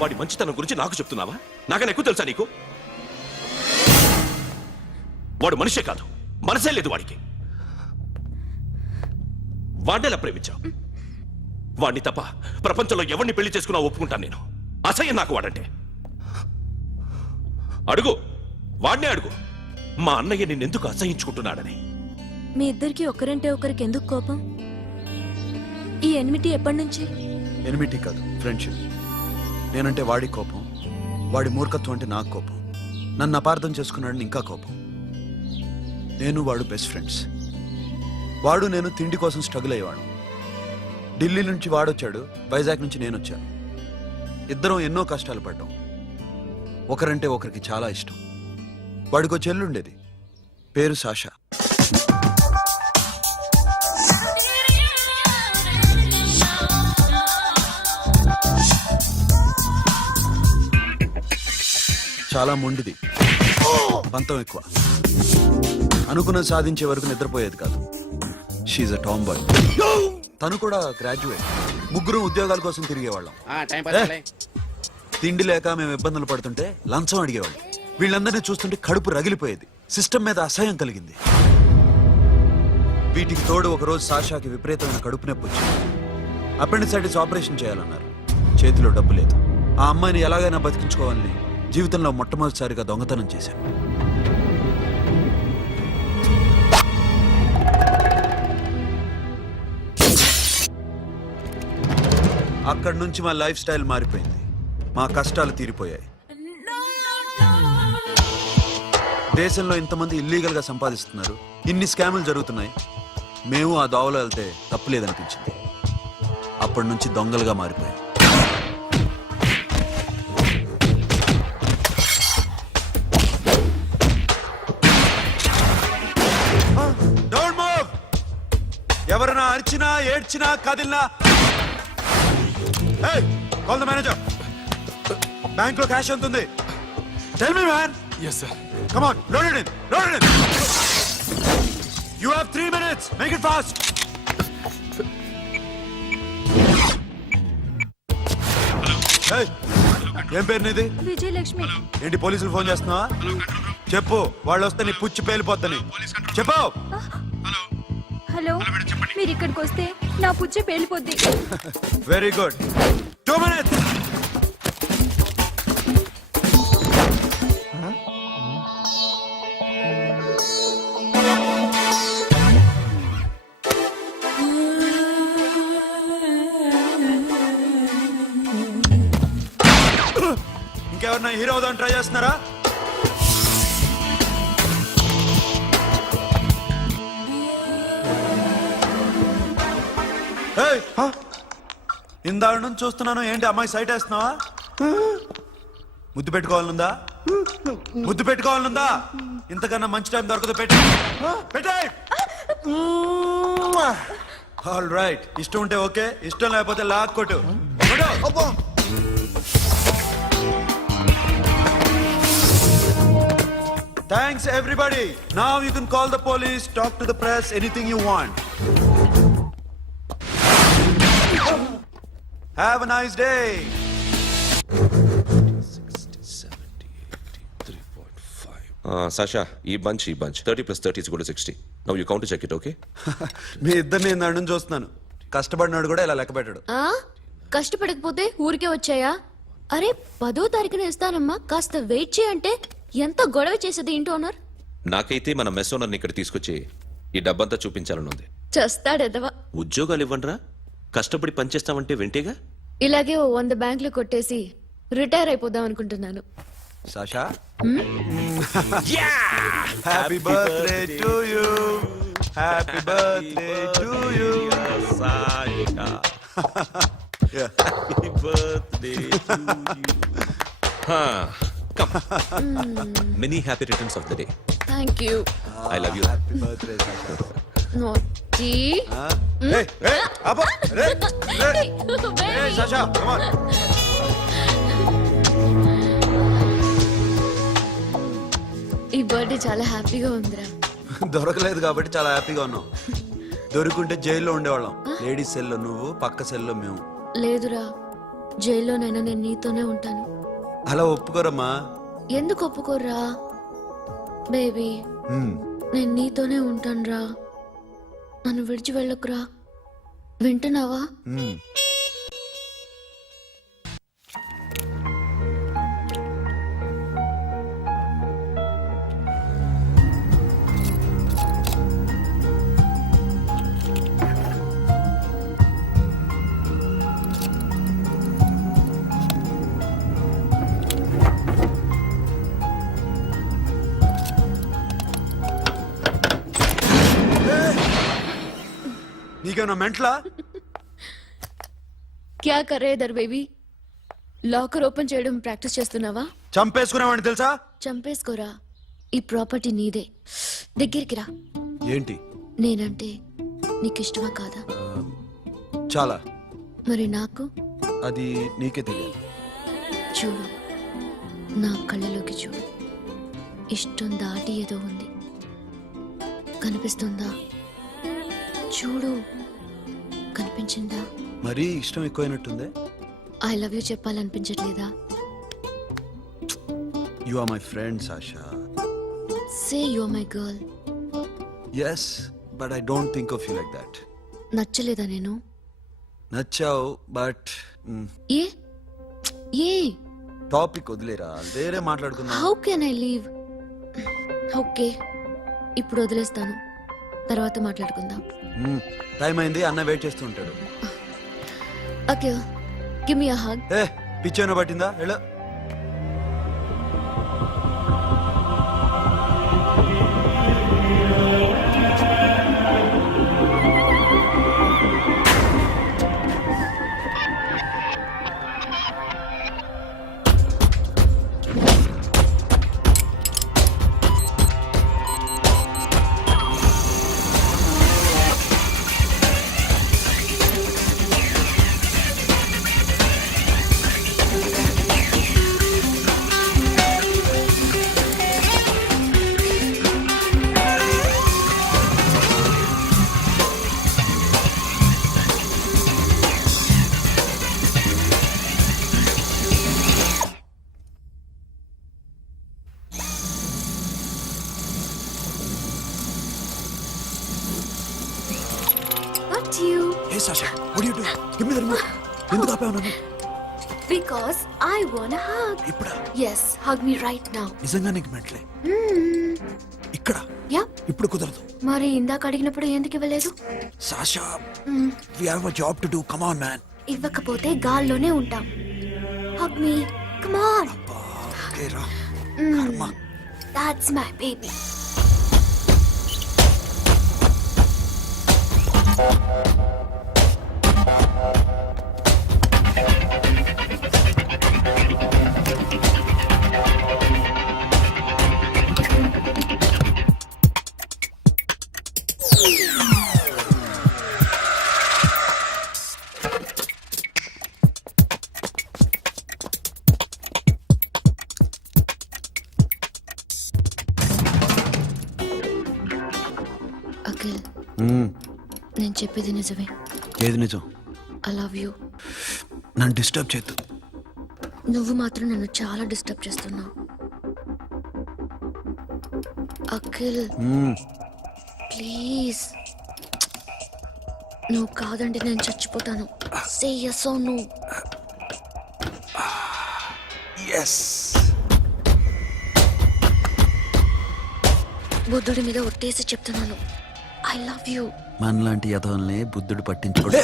వాడి మంచితనం గురించి నాకు చెప్తున్నావా? నాకన్నా ఎక్కువ తెలుసా నీకు? వాడు మనిషే కాదు, మనసే లేదు వాడికి. వాడినేలా ప్రేమించావు? వాడిని తప్ప ప్రపంచంలో ఎవరిని పెళ్లి చేసుకున్నా ఒప్పుకుంటాను నేను. అసహ్యం నాకు వాడంటే. అడుగు, వాడినే అడుగు, మా అన్నయ్య నిన్నెందుకు అసహించుకుంటున్నాడని. మీ ఇద్దరికి ఒకరంటే ఒకరికి ఎందుకు కోపం? ఈ ఎనిమిటీ ఎప్పటి నుంచి? ఎనిమిటీ కాదు, ఫ్రెండ్షిప్. నేనంటే వాడి కోపం, వాడి మూర్ఖత్వం అంటే నాకు కోపం. నన్ను అపార్థం చేసుకున్నాడని ఇంకా కోపం. నేను వాడు బెస్ట్ ఫ్రెండ్స్. వాడు నేను తిండి కోసం స్ట్రగుల్ అయ్యేవాడు. ఢిల్లీ నుంచి వాడొచ్చాడు, వైజాగ్ నుంచి నేను వచ్చాను. ఇద్దరం ఎన్నో కష్టాలు పడ్డాం. ఒకరంటే ఒకరికి చాలా ఇష్టం. వాడికో చెల్లుండేది, పేరు సాషా. చాలా మొండిది, పంతం ఎక్కువ. అనుకున్నది సాధించే వరకు నిద్రపోయేది కాదు. She's a tomboy. తను కూడా గ్రాడ్యుయేట్. ముగ్గురు ఉద్యోగాల కోసం తిరిగేవాళ్ళం. తిండి లేక మేము ఇబ్బందులు పడుతుంటే లంచం అడిగేవాళ్ళం. వీళ్ళందరినీ చూస్తుంటే కడుపు రగిలిపోయేది. సిస్టమ్ మీద అసహ్యం కలిగింది. వీటికి తోడు ఒకరోజు సాషాకి విపరీతమైన కడుపు నొప్పి వచ్చింది. అపెండిసైటిస్ ఆపరేషన్ చేయాలన్నారు. చేతిలో డబ్బు లేదు. ఆ అమ్మాయిని ఎలాగైనా బతికించుకోవాలని జీవితంలో మొట్టమొదటిసారిగా దొంగతనం చేశాను. అక్కడి నుంచి మా లైఫ్ స్టైల్ మారిపోయింది. మా కష్టాలు తీరిపోయాయి. దేశంలో ఇంతమంది ఇల్లీగల్ గా సంపాదిస్తున్నారు, ఇన్ని స్కాములు జరుగుతున్నాయి. మేము ఆ దోవలో వెళ్తే తప్పులేదనిపించింది. అప్పటి నుంచి దొంగలుగా మారిపోయాం. Don't move. ఎవరైనా అరిచినా ఏడ్చినా కదిలినా కాల్ ద మేనేజర్. బ్యాంక్ లో క్యాష్ ఎంత ఉంది? Tell me man. yes sir. Come on, load it in. Load it in. You have 3 minutes. Make it fast. Hey, ఏం పేరు నీది? విజయలక్ష్మి. ఏంటి పోలీసులు ఫోన్ చేస్తున్నావా? చెప్పు, వాళ్ళు వస్తే నీ పుచ్చి పేలిపోద్దని చెప్పు. హలో, మీరు ఇక్కడికి వస్తే నా పుచ్చ పేలిపోద్ది. Very good. 2 minutes. ఇంకెవరన్నా హీరో అవుదాం ట్రై చేస్తున్నారా? ఇందాక నుంచి చూస్తున్నాను. ఏంటి అమ్మాయి సైట్ వేస్తున్నావా? ముద్దు పెట్టుకోవాలనుందా? ముద్దు పెట్టుకోవాలనుందా? ఇంతకన్నా మంచి టైం దొరకదు. పెట్టే. All right. ఇష్టం ఉంటే ఓకే, ఇష్టం లేకపోతే లాక్ కొట్టు. Thanks everybody. Now you can call the police, talk to the press, anything you want. Have a nice day. 60, 70, 80, 3.5. Sasha, ఈ bunch 30 plus 30 is equal to 60. Now you count to check it, okay? మీ ఇద్దరిని నేను నుంచి చూస్తున్నాను. కష్టపడినాడు కూడా ఇలా లెక్క పెట్టాడు. కష్టపడకపోతే ఊరికే వచ్చాయా? అరే 10వ తారీఖున ఇస్తానమ్మా, కాస్త వెయిట్ చేయంటే ఎంత గొడవ చేసేది ఇంటి ఓనర్. నాకైతే మన మెస్ ఓనర్ని ఇక్కడ తీసుకొచ్చి ఈ డబ్బంతా చూపించాలని ఉంది. చేస్తాడెదవా. ఉద్యోగాలు ఇవ్వండిరా, కష్టపడి పనిచేస్తామంటే వింటేగా. ఇలాగే 100 బ్యాంకులు కొట్టేసి రిటైర్ అయిపోదాం అనుకుంటున్నాను. Sasha, happy birthday to you. Happy birthday to you Sasha. Happy birthday to you. Come. Many happy returns of the day. Thank you. I love you. Happy birthday Sasha. Naughty. Hey, Abba, hey, Sasha, come on. ఈ birthday చాలా హ్యాపీగా ఉందిరా. దొరకలేదు కాబట్టి చాలా హ్యాపీగా ఉన్నాం. దొరుకుంటే జైల్లో ఉండేవాళ్ళం. లేడీస్ సెల్లో నువ్వు, పక్క సెల్లో మేము. లేదురా, జైల్లోనైనా నేను నీతోనే ఉంటాను. అలా ఒప్పుకోరమ్మా. ఎందుకు ఒప్పుకోర్రా బేబీ? మ్మ్. నేను నీతోనే ఉంటానురా, నన్ను విడిచి వెళ్ళకురా. వింటున్నావా? మ్మ్. నీకేమన్నా మెంట్లా? క్యా కరే ఇధర్ బేబీ? లాకర్ ఓపెన్ చేయడం ప్రాక్టీస్ చేస్తున్నావా? చంపేసుకునేవాడిని తెలుసా? చంపేసుకోరా, ఈ ప్రాపర్టీ నీదే. దగ్గరికి రా. ఏంటి? నేనంటే నీకు ఇష్టమా కాదా? చాలా. మరి నాకు? అది నీకే తెలియదు. చూడు, నా కళ్ళలోకి చూడు. ఇష్టం దాటి ఏదో ఉంది, కనిపిస్తుందా? చూడు, కనిపించిందా? మరీ ఇష్టం ఎక్కువైనట్టుందే. ఐ లవ్ యూ చెప్పాలనిపించట్లేదా? You are my friend Sasha. Say you are my girl. Yes, but I don't think of you like that. నచ్చలేదా నేను? నచ్చావు, బట్ ఏ ఏ టాపిక్ వదిలేరా, వేరే మాట్లాడుకుందాం. How can I leave? Okay, ఇప్పుడు వదిలేస్తాను, తర్వాత మాట్లాడుకుందాం. టైం అయింది, అన్న వెయిట్ చేస్తూ ఉంటాడు. Okay, give me a hug. ఏ పిచ్చేనో పట్టిందా? వెళ్ళు. Not you. ఏ Sasha, what are you doing? Give me the remote. ఎందుకు ఆపావు నన్ను? Because I want a hug. ఇప్పుడా? Yes, hug me right now. నిజంగా నీకు మెంట్లే? ఇక్కడ Yeah. ఇప్పుడు కుదరదు. మరి ఇందాక అడిగినప్పుడు ఎందుకు ఇవ్వలేదు? Sasha, we have a job to do. Come on, man. ఇవ్వకపోతే గాల్లోనే ఉంటాం. Hug me. Come on. Okay, రా. కర్మ. That's my baby. అఖిల్, నేను చెప్పేది నిజమే. ఏది నిజం? I love you. నన్ను డిస్టర్బ్ చేయొద్దు. నువ్వు మాత్రం నన్ను చాలా డిస్టర్బ్ చేస్తున్నావు. అఖిల్ ప్లీజ్, నువ్వు కాదంటే నేను చచ్చిపోతాను. సే yes or no. ఎస్. బుద్ధుడి మీద ఒట్టేసి చెప్తున్నాను, ఐ లవ్ యూ. మనలాంటి యథోల్ని బుద్ధుడు పట్టించుకోడు.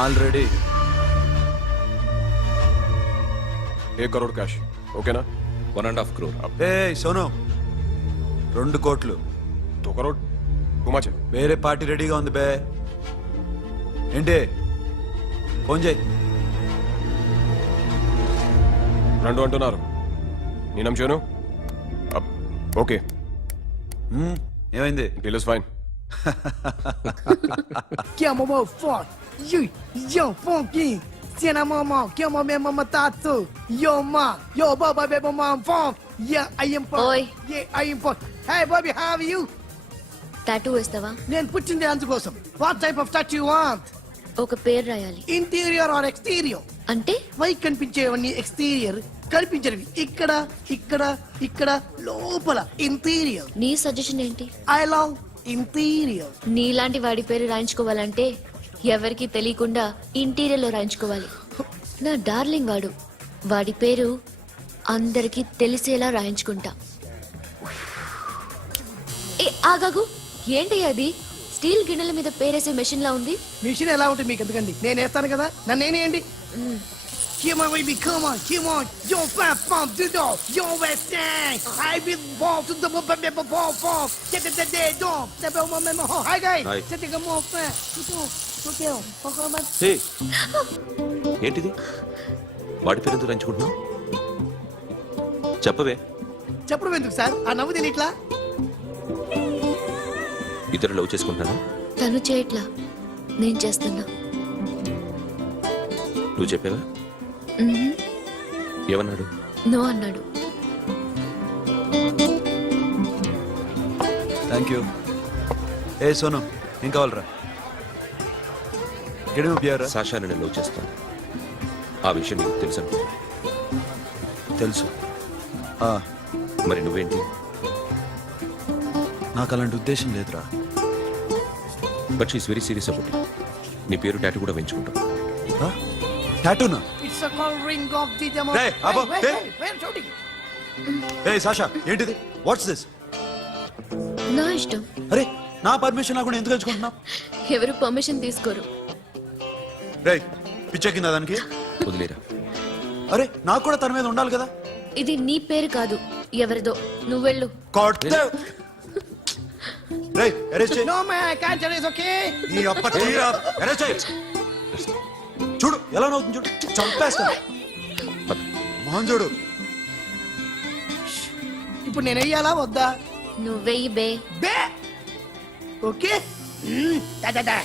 ఆల్రెడీ 1 करोड़ कैश ओके ना 1.5 crore. ఏ సోను 2 కోట్లు 2 करोड़ घुमा चे వేరే పార్టీ రెడీగా ఉంది బే ఏంటి ఫోన్ చేయి రెండు అంటున్నారు నేను చేయను ఓకే ఏమైంది deal is fine Que é mamão forte, yo funky, cena mamão, que é mamãe mamatato, yo ma, yo baba beba mam funk, yeah I am funk, Oi. yeah I am funk. Hey Bobby, how are you? Tattoo వేస్తావా? నేను పుట్టింది అందుకోసం. What type of tattoo you want? ఒక పేరు రాయాలి. Interior or exterior? అంటే పై కనిపించేవన్నీ exterior, కనిపించేవి ఇక్కడ ఇక్కడ ఇక్కడ లోపల ఇంటీరియర్. నీ సజెషన్ ఏంటి? I love interior. నీలాంటి వాడి పేరు రాయించుకోవాలంటే ఎవరికి తెలియకుండా ఇంటీరియర్ లో రాయించుకోవాలి. నా డార్లింగ్ వాడు, వాడి పేరు అందరికి తెలిసేలా రాయించుకుంటా. ఏ ఆగాగు, ఏంటి అది? స్టీల్ గిన్నెల మీద పేరేసే మెషిన్ లా ఉంది. మిషన్ ఎలా ఉంటుంది మీకు ఎందుకండి? నేను వేస్తాను కదా, నన్ను నేనేయండి. Come on, baby, come on, come on. Yo, fat fun, do do. Yo, West End. I will ball to the ball. Get the day, don't. The bell, my Hi, guys. Hi. Set the more fat. Okay, okay. హే ఏంటిది? వాడి పేరు ఎందుకు రంచుకుంటున్నావు? చెప్పవే. చెప్పడం ఎందుకు sir? ఆ నవ్వు తిని ఇట్లా. ఇద్దరు లవ్ చేసుకుంటానా? తను చేయట్లా, నేను చేస్తున్నా. నువ్వు చెప్పావా? ఏమన్నాడు? నో అన్నాడు. Thank you. ఏ సోను ఏం కావాలరా? గడిమి బియారా? సాషాని నేను లవ్ చేస్తాను. ఆ విషయం నీకు తెలుసు అనుకో. తెలుసు. మరి నువ్వేంటి? నాకు అలాంటి ఉద్దేశం లేదురా. But she's very serious about. నీ పేరు టాటూ కూడా వేయించుకుంటాం. టాటూనా? It's a call ring of the demo. Hey, Abba, hey. Wait, shouting. A Sasha ఏంటిది? What's this? నా ఇష్టం. అరే నా పర్మిషన్ లేకుండా ఎందుకు ఎంచుకుంటున్నావు? ఎవరు పర్మిషన్ తీసుకోరు. రే పిచ్చెక్కిందా దానికి? వదిలేరా. అరే నాకు కూడా తన మీద ఉండాలి కదా. ఇది నీ పేరు కాదు, ఎవరిదో. నువ్వెళ్ళు. రే అరెస్ట్ చేయి. No, man, I can't tell you, it's okay? నీ అప్ప తీరా అరెస్ట్ చేయి. చూడు ఎలా నవ్వుతుంది చూడు. చంపేస్తా. మోహన్ చూడు. ఇప్పుడు నేను వెయ్యాలా వద్దా? నువ్వెయ్యి బే. బే ఓకే. Da.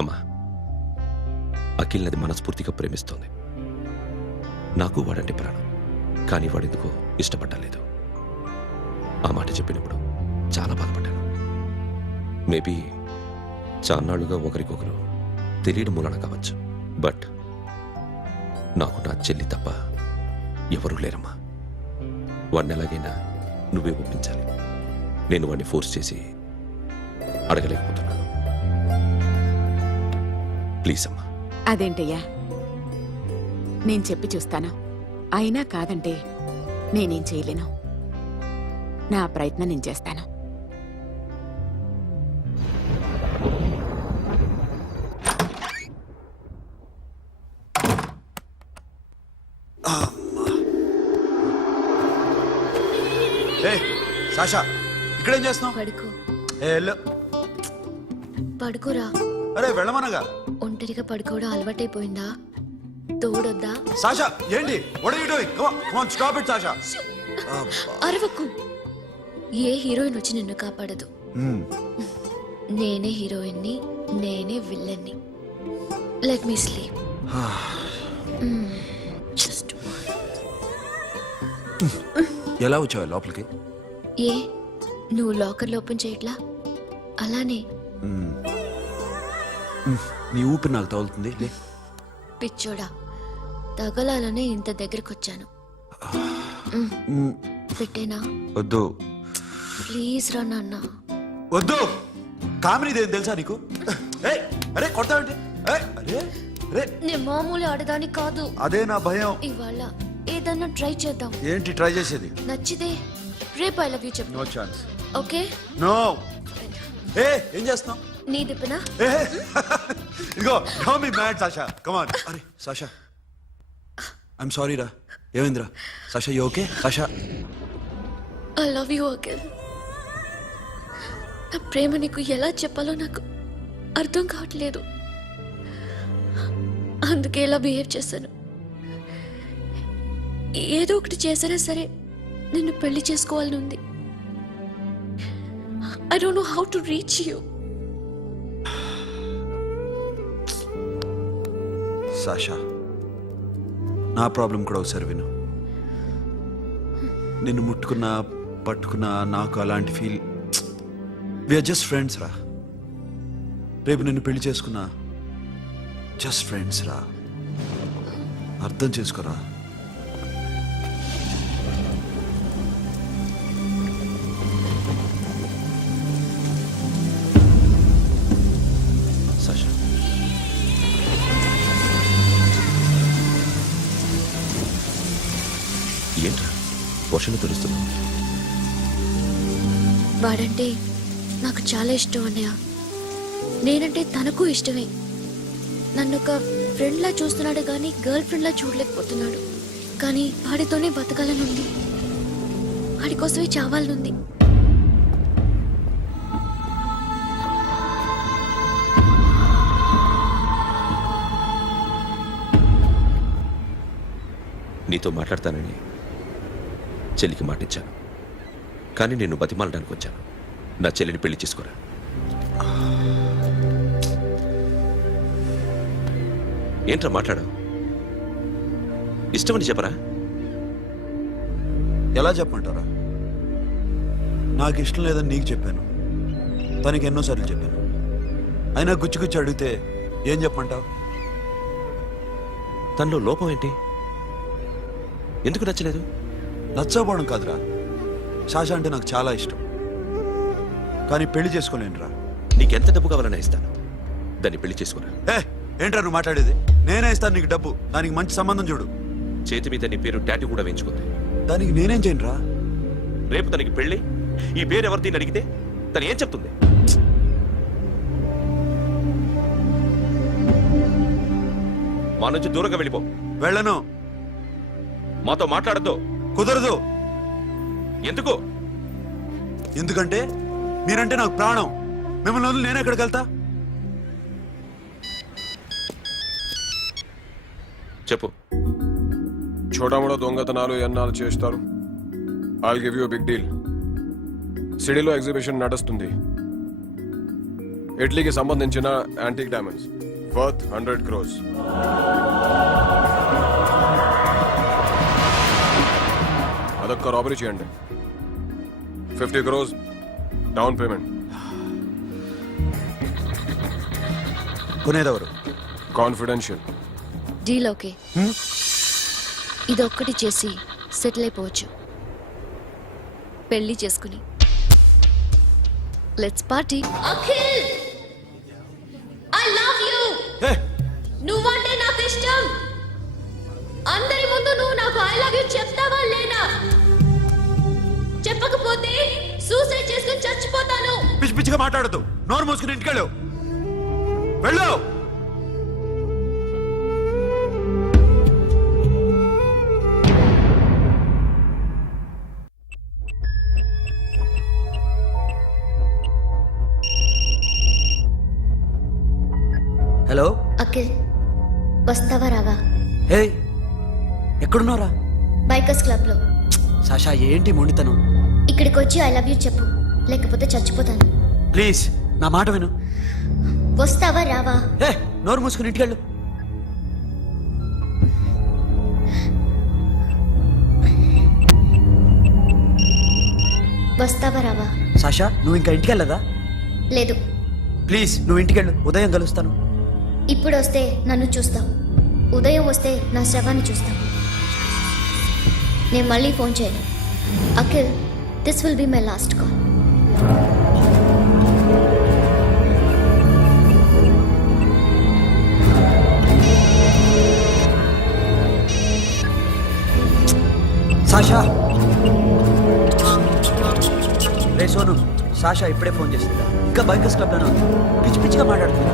అమ్మా, అఖిల్ నది మనస్ఫూర్తిగా ప్రేమిస్తోంది. నాకు వాడంటే ప్రాణం, కానీ వాడెందుకో ఇష్టపడలేదు. ఆ మాట చెప్పినప్పుడు చాలా బాధపడ్డాను. మేబీ చాన్నాళ్ళుగా ఒకరికొకరు తెలియడం మూలన కావచ్చు. బట్ నాకు నా చెల్లి తప్ప ఎవరూ లేరమ్మా. వాడిని ఎలాగైనా నువ్వే ఒప్పించాలి. నేను వాడిని ఫోర్స్ చేసి అడగలేకపోతున్నాను. ప్లీజ్ అమ్మా. అదేంటయ్యా, నేను చెప్పి చూస్తాను. అయినా కాదంటే నేనేం చేయలేను. నా ప్రయత్నం నేను చేస్తాను. ఏ సాషా ఇక్కడేం చేస్తున్నావు? పడుకో. ఏ వెళ్ళు. పడుకోరా. అరే వెళ్ళమనగా. ఒంటరిగా పడుకోవడం అలవాటైపోయిందా? తోడొద్దా? సాషా ఏంటి? What are you doing? Come on stop it Sasha. అరవకు. ఏ హీరోయిన్ వచ్చి నిన్ను కాపాడదు. నేనే హీరోయిన్ని, నేనే విల్లన్ని. Let me sleep. జస్ట్ ఎలా వచ్చావు లోపలికి? ఏ నువ్వు లాకర్లో ఓపెన్ చేయట్లా? అలానే. నీ ఊపిరి నాకు తగులుతుంది. లే. పిచ్చోడా, తగలాలనే ఇంత దగ్గరకొచ్చాను. పెట్టేనా? వద్దు. ప్లీజ్ రా నాన్న. వద్దు. కామెడీదేం తెలుసా నీకు? ఏయ్ అరే కొడతావేంటి? ఏయ్ అరే అరే నేను మామూలు ఆడదాని కాదు. అదే నా భయం. ఇవాళ ఏదన్నా ట్రై చేద్దాం. ఏంటి ట్రై చేసేది? నచ్చితే రేపు ఐ లవ్ యూ చెప్పు. No chance. ఓకే? నో. ఏ ఏం చేస్తున్నావు నీ దిప్పునా ఏ ఇదిగో don't be mad Sasha come on అరే సాషా ఐఎమ్ సారీ రా ఏమైందిరా Sasha you okay Sasha I love you Akhil. నా ప్రేమ నీకు ఎలా చెప్పాలో నాకు అర్థం కావట్లేదు. అందుకే ఇలా బిహేవ్ చేశాను. ఏదో ఒకటి చేసినా సరే నిన్ను పెళ్లి చేసుకోవాలని ఉంది. I don't know how to reach you. Sasha నా ప్రాబ్లం కూడా ఒకసారి విను. నిన్ను ముట్టుకున్నా పట్టుకున్నా నాకు అలాంటి ఫీల్ వీఆర్ జస్ట్ ఫ్రెండ్స్ రా. రేపు నిన్ను పెళ్లి చేసుకున్నా జస్ట్ ఫ్రెండ్స్ రా. అర్థం చేసుకోరా. సాషా ఏంట్రా వర్షంలో తెలుస్తున్నావు? వాడంటే నాకు చాలా ఇష్టం అన్నయ్య. నేనంటే తనకు ఇష్టమే. నన్ను ఒక ఫ్రెండ్లా చూస్తున్నాడు కానీ గర్ల్ ఫ్రెండ్లా చూడలేకపోతున్నాడు. కానీ వాడితోనే బతకాలని ఉంది. వాడి కోసమే చావాలనుంది. నీతో మాట్లాడతానని చెల్లికి మాటిచ్చాను, కానీ నేను బతిమాలడానికి వచ్చాను. నా చెల్లిని పెళ్లి చేసుకోరా. ఏంట్రా మాట్లాడు? ఇష్టమని చెప్పరా? ఎలా చెప్పమంటారా? నాకు ఇష్టం లేదని నీకు చెప్పాను, తనకి ఎన్నోసార్లు చెప్పాను. అయినా గుచ్చి గుచ్చి అడిగితే ఏం చెప్పమంటావు? తనలో లోపం ఏంటి? ఎందుకు నచ్చలేదు? నచ్చకపోవడం కాదురా, సాషా అంటే నాకు చాలా ఇష్టం, కానీ పెళ్లి చేసుకోలేనురా. నీకెంత డబ్బు కావాలన్నా ఇస్తాను, దాన్ని పెళ్లి చేసుకోరా. ఏ ఏంట్రా నువ్వు మాట్లాడేది? నేనే ఇస్తాను నీకు డబ్బు, దానికి మంచి సంబంధం చూడు. చేతి మీద నీ పేరు టాటూ కూడా వేయించుకుంది. దానికి నేనేం చేయనురా? రేపు తనకి పెళ్లి, ఈ పేరు ఎవరిని అడిగితే తను ఏం చెప్తుంది? మా నుంచి దూరంగా వెళ్ళిపో. వెళ్ళను. మాతో మాట్లాడద్దు. కుదరదు. ఎందుకు? ఎందుకంటే మీరంటే నాకు ప్రాణం. మిమ్మల్ని వదిలి నేను ఎక్కడికి వెళ్తా? చెప్పు. చోటామోడా దొంగతనాలు ఎన్నాళ్ళు చేస్తారు? I'll give you big deal. సిటీలో ఎగ్జిబిషన్ నడుస్తుంది. ఇటలీకి సంబంధించిన యాంటిక్ డైమండ్స్ వర్త్ 100 crores. అదొక్క రాబరీ చేయండి. 50 crores డౌన్ పేమెంట్. కొనేదెవరు? కాన్ఫిడెన్షియల్. Deal okay. ఇదొక్కటి చేసి సెటిల్ అయిపోవచ్చు. పెళ్లి చేసుకుని let's party. Akhil, I love you. ఏ నువ్వంటే నాకు ఇష్టం. అందరి ముందు నువ్వు నాకు ఐ లవ్ యు చెప్తావా లేదా? చెప్పకపోతే సూసైడ్ చేసుకుని చచ్చిపోతాను. పిచ్చి పిచ్చిగా మాట్లాడద్దు. నోరు మూసుకుని ఇంటికెళ్ళు. వెళ్ళు. హలో అఖిల్, వస్తావా రావా? హే ఎక్కడున్నారా? బైకర్స్ క్లబ్ లో. సాషా ఏంటి మొండితనం? ఇక్కడికి వచ్చి ఐ లవ్ యూ చెప్పు, లేకపోతే చచ్చిపోతాను. ప్లీజ్ నా మాట విను. వస్తావా రావా? హే నోరు మూసుకుని ఇంటికెళ్ళు. వస్తావా రావా? సాషా నువ్వు ఇంకా ఇంటికెళ్ళదా? లేదు. ప్లీజ్ నువ్వు ఇంటికెళ్ళు, ఉదయం కలుస్తాను. ఇప్పుడు వస్తే నన్ను చూస్తావు, ఉదయం వస్తే నా శవాన్ని చూస్తావు. నేను మళ్ళీ ఫోన్ చేయను. Akhil, this will be my last call. Sasha ray Sonu, Sasha ఇప్పుడే ఫోన్ చేసింది. ఇంకా బైకర్స్ క్లబ్లోనే ఉంది. పిచ్చి పిచ్చిగా మాట్లాడుతుంది.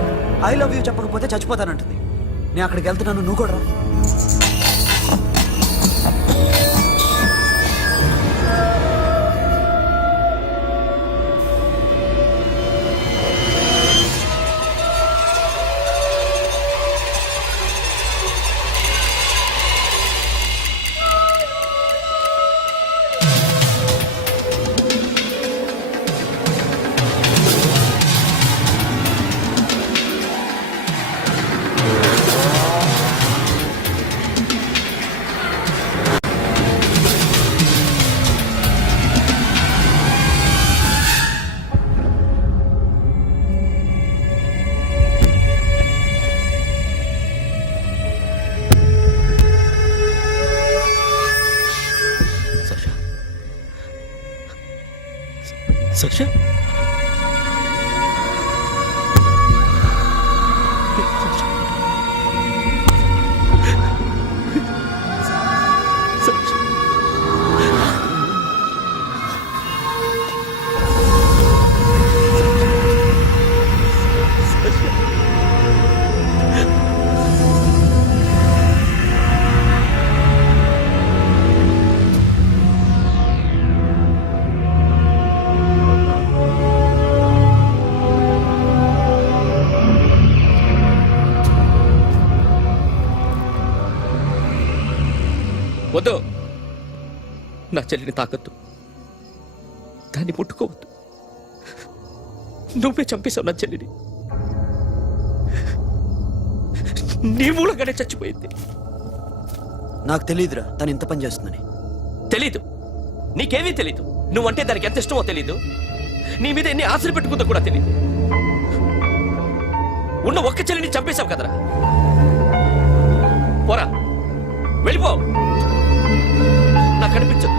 ఐ లవ్ యూ చెప్పకపోతే చచ్చిపోతానంటుంది. నేను అక్కడికి వెళ్తున్నాను, నువ్వు కూడా రా. Sasha? Sasha? వద్దు, నా చెల్లిని తాకద్దు, దాన్ని ముట్టుకోవద్దు. నువ్వే చంపేశావు నా చెల్లిని. నీ మూలంగానే చచ్చిపోయింది. నాకు తెలియదురా తను ఇంత పని చేస్తుందని. తెలీదు, నీకేమీ తెలీదు. నువ్వంటే దానికి ఎంత ఇష్టమో తెలీదు. నీ మీద ఎన్ని ఆశలు పెట్టుకుందో కూడా తెలీదు. ఉన్న ఒక్క చెల్లిని చంపేశావు కదరా. పోరా, వెళ్ళిపో. నాకు కనిపించదు,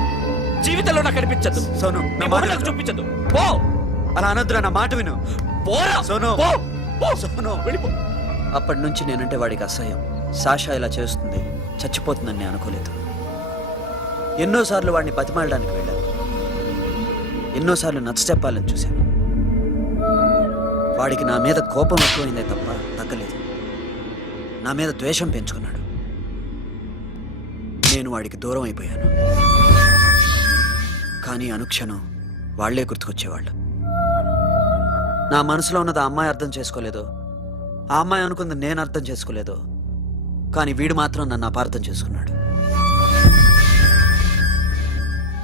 జీవితంలో నాకు కనిపించదు. సోను, నీ నా మొహం మాట నాకు విను. చూపించదు. పో, అలా అనొద్దురా, నా మాట విను. పోరా. సోను. పో, పో. సోను. వెళ్ళిపో. అప్పటి నుంచి నేనంటే వాడికి అసహ్యం. సాషా ఇలా చేస్తుంది, చచ్చిపోతుందని నేను అనుకోలేదు. ఎన్నోసార్లు వాడిని బతిమాలడానికి వెళ్ళాను. ఎన్నోసార్లు నచ్చ చెప్పాలని చూశాను. వాడికి నా మీద కోపం ఎక్కువైందే తప్ప తగ్గలేదు. నా మీద ద్వేషం పెంచుకున్నాడు. నేను వాడికి దూరం అయిపోయాను. కానీ అనుక్షణం వాళ్లే గుర్తుకొచ్చేవాళ్ళు. నా మనసులో ఉన్నది ఆ అమ్మాయి అర్థం చేసుకోలేదో, ఆ అమ్మాయి అనుకుంది నేను అర్థం చేసుకోలేదో, కానీ వీడు మాత్రం నన్ను అపార్థం చేసుకున్నాడు.